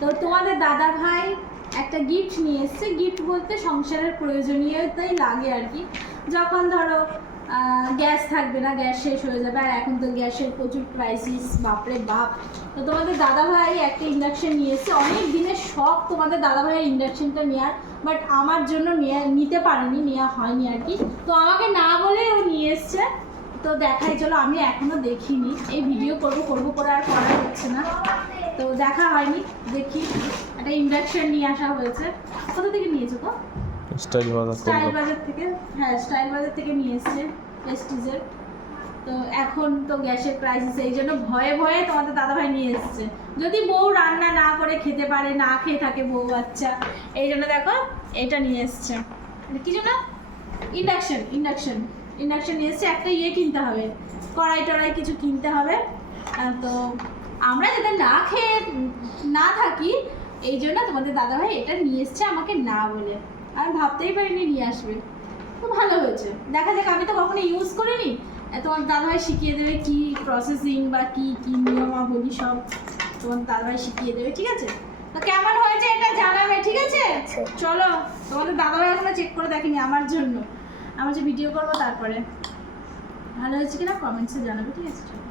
তো তোমাদের দাদা ভাই একটা গিফট নিয়ে এসছে। গিফট বলতে সংসারের প্রয়োজনীয়তাই লাগে আর কি। যখন ধরো গ্যাস থাকবে না, গ্যাস শেষ হয়ে যাবে, আর এখন তো গ্যাসের প্রচুর ক্রাইসিস, বাপরে বাপ। তো তোমাদের দাদা ভাই একটা ইন্ডাকশন নিয়ে এসছে। অনেক দিনের শখ তোমাদের দাদা ভাইয়ের ইন্ডাকশনটা নেওয়ার, বাট আমার জন্য নিতে পারেনি, নেওয়া হয়নি আর কি। তো আমাকে না বলে ও নিয়ে এসছে। তো দেখাই চলো, আমি এখনো দেখিনি, এই ভিডিও করবো করে আর করা হচ্ছে না, তো দেখা হয়নি। দেখি একটা ইন্ডাকশন নিয়ে আসা হয়েছে। কোথা থেকে নিয়েছো তো? স্টাইল বাজার থেকে। হ্যাঁ, স্টাইল বাজার থেকে নিয়ে এসছে, প্রেস্টিজের। তো এখন তো গ্যাসের ক্রাইসিস, এই জন্য ভয়ে ভয়ে তোমাদের দাদাভাই নিয়ে এসছে। যদি বউ রান্না না করে খেতে পারে, না খেয়ে থাকে বউ বাচ্চা, এই জন্য দেখো এটা নিয়ে এসছে। কি জন্য? ইন্ডাকশন নিয়ে এসছে। একটা কিনতে হবে, কড়াই টড়াই কিছু কিনতে হবে। তো আমরা যাতে না খেয়ে না থাকি, এই জন্য তোমাদের দাদাভাই এটা নিয়ে এসছে আমাকে না বলে। আমি ভাবতেই পারিনি নিয়ে আসবে। তো ভালো হয়েছে, দেখা যাক। আমি তো কখনো ইউজ করিনি, তোমার দাদাভাই শিখিয়ে দেবে কি প্রসেসিং বা কি কি নিয়মাবলী সব তোমার দাদাভাই শিখিয়ে দেবে, ঠিক আছে? তো কেমন হয়েছে এটা জানাবে, ঠিক আছে? চলো, তোমাদের দাদাভাই এখনো চেক করে দেখেনি আমার জন্য, আমার যে ভিডিও করবো তারপরে। ভালো হয়েছে কিনা কমেন্টসে জানাবে, ঠিক আছে? চলো।